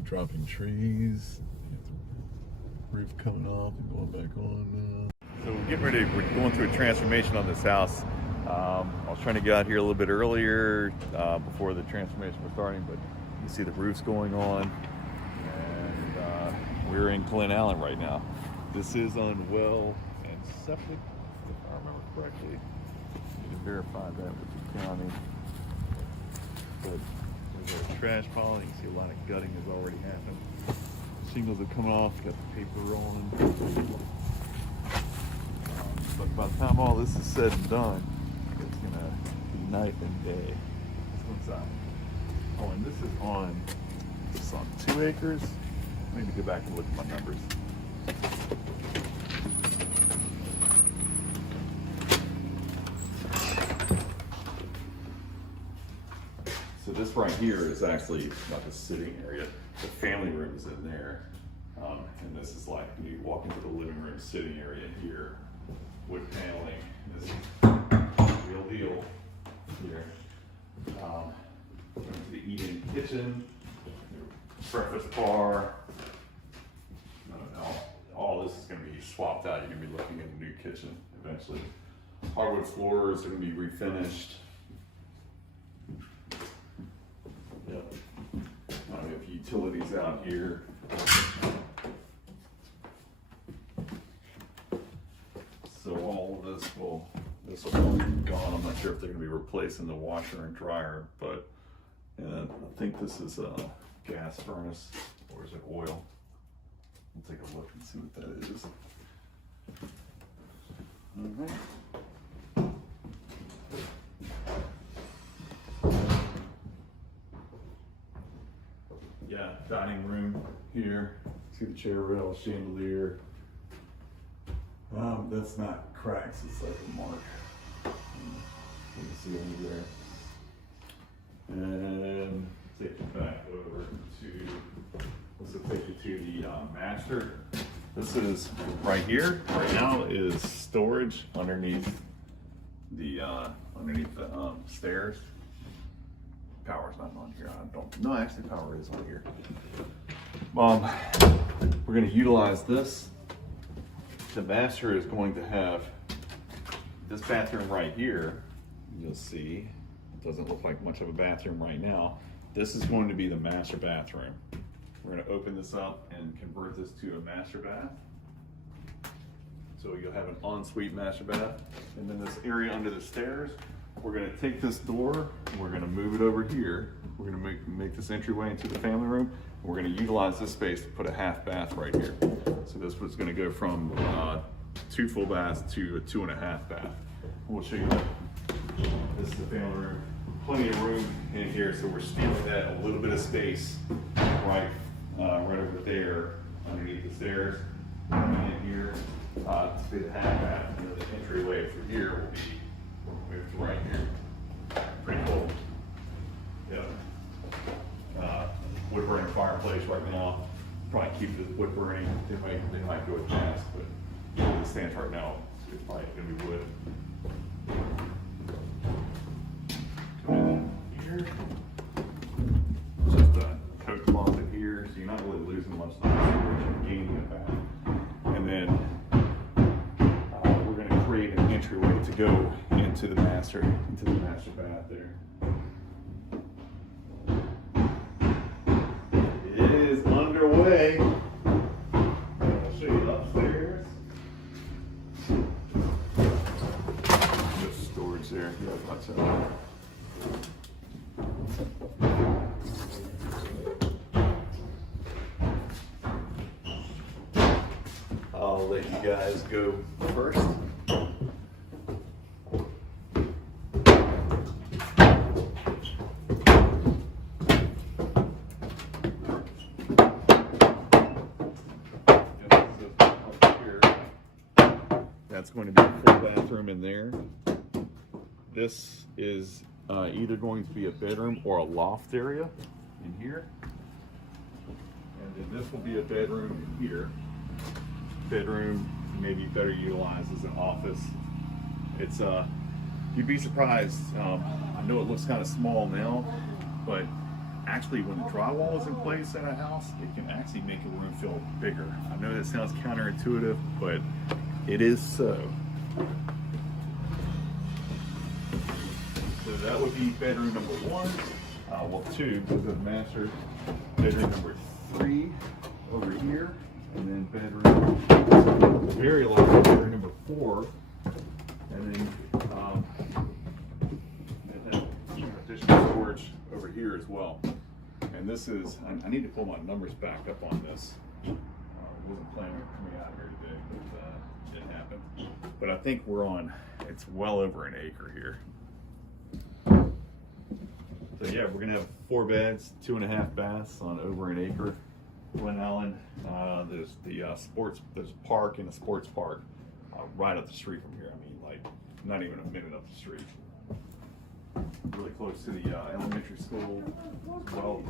see dropping trees. Roof coming off and going back on. So we're getting ready. We're going through a transformation on this house. I was trying to get out here a little bit earlier before the transformation was starting, but you see the roof's going on, and we're in Glen right now. This is on well and septic, if I remember correctly. Need to verify that with the county. But there's our trash pile. You can see a lot of gutting has already happened. Shingles are coming off. Got the paper rolling. But by the time all this is said and done, it's gonna be night and day. This one's oh, and this is on 2 acres. I need to go back and look at my numbers. So this right here is actually like a sitting area. The family room is in there. And this is like, you walk into the living room sitting area here. Wood paneling. This is the real deal here. The eat-in kitchen, breakfast bar. All this is going to be swapped out. You're going to be looking at a new kitchen eventually. Hardwood floors are going to be refinished. Yep. We have utilities out here. So all of this will be gone. I'm not sure if they're going to be replacing the washer and dryer, but I think this is a gas furnace, or is it oil? We'll take a look and see what that is. Yeah, dining room here. See the chair rail, chandelier. That's not cracks, it's like a mark. You can see over there. And take you back over to, this will take you to the master. This is right here, right now, is storage underneath the stairs. Power's not on here. No, actually power is on here. We're going to utilize this. The master is going to have this bathroom right here. You'll see, it doesn't look like much of a bathroom right now. This is going to be the master bathroom. We're going to open this up and convert this to a master bath. So you'll have an ensuite master bath. And then this area under the stairs, we're going to take this door and we're going to move it over here. We're going to make this entryway into the family room. We're going to utilize this space to put a half bath right here. So this was going to go from 2 full baths to a 2.5 bath. We'll show you that. This is the family room. Plenty of room in here, so we're stealing that, a little bit of space right over there underneath the stairs. In here to be the half bath, and the entryway for here will be moved right here. Pretty cool. Yep. Wood burning fireplace right now. Probably keep the wood burning. They might go with gas, but the stands right now, it's probably gonna be wood. Here, just a coat closet here, so you're not really losing much storage, you're gaining it back. And then we're gonna create an entryway to go into the master bath there. Underway. I'll show you upstairs. Just storage there. Yeah, that's it. I'll let you guys go first. That's going to be a full bathroom in there. This is either going to be a bedroom or a loft area in here. And then this will be a bedroom in here. Bedroom maybe better utilized as an office. It's you'd be surprised. I know it looks kind of small now, but actually, when the drywall is in place in a house, it can actually make a room feel bigger. I know that sounds counterintuitive, but it is so. So that would be bedroom number 1. Well, 2, because of the master. Bedroom number 3 over here, and then bedroom, very large bedroom number 4, and then additional storage over here as well. And this is, I need to pull my numbers back up on this. I wasn't planning on coming out here today, but it happened. But I think we're on, it's well over an acre here. So yeah, we're gonna have 4 beds, 2.5 baths on over an acre. Glen Allen, there's the there's a park and a sports park right up the street from here. I mean, like, not even a minute up the street. Really close to the elementary school as well.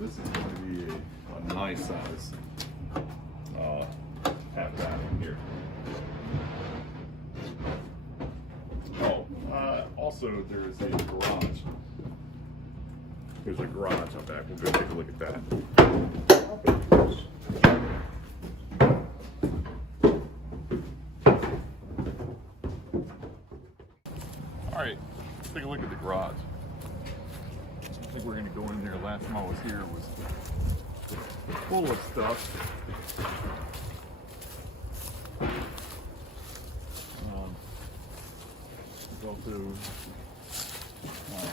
This is going to be a nice size half bathroom here. Oh, also there's a garage. There's a garage out back. We'll go take a look at that. All right, let's take a look at the garage. I think we're going to go in there. Last time I was here was full of stuff. There's also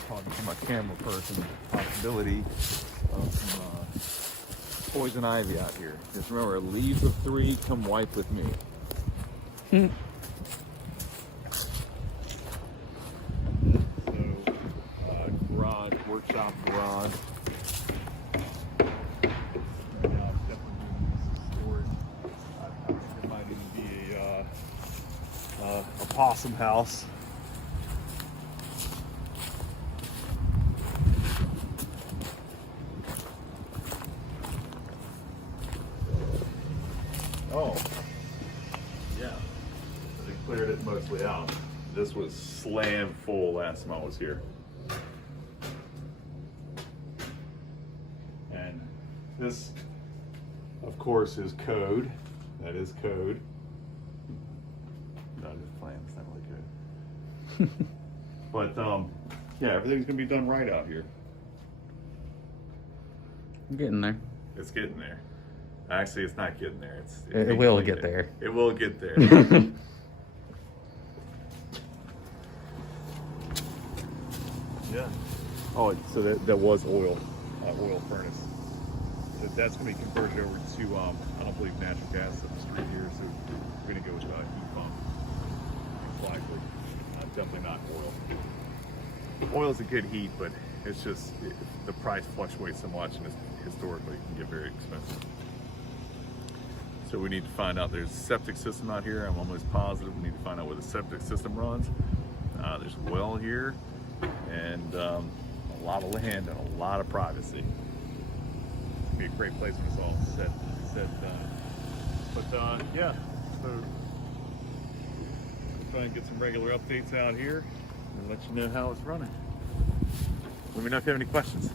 talking to my camera person, possibility of some poison ivy out here. Just remember, leaves of 3, come wipe with me. Garage, workshop garage. Right now, it's definitely doing storage. I think it might even be a possum house. Oh, yeah. They cleared it mostly out. This was slam full last time I was here. And this, of course, is code. That is code. No, just playing. It's not really good. But yeah, everything's gonna be done right out here. I'm getting there. It's getting there. Actually, it's not getting there. It will get there. It will get there. Yeah. Oh, so that was oil furnace. That's going to be converted over to, I don't believe natural gas up the street here, so we're going to go with heat pump. Most likely. Definitely not oil. Oil is a good heat, but it's just, the price fluctuates so much, and historically it can get very expensive. So we need to find out, there's a septic system out here. I'm almost positive we need to find out where the septic system runs. There's a well here, and a lot of land and a lot of privacy. It'd be a great place when it's all set done. But yeah, so we'll try and get some regular updates out here and let you know how it's running. Let me know if you have any questions.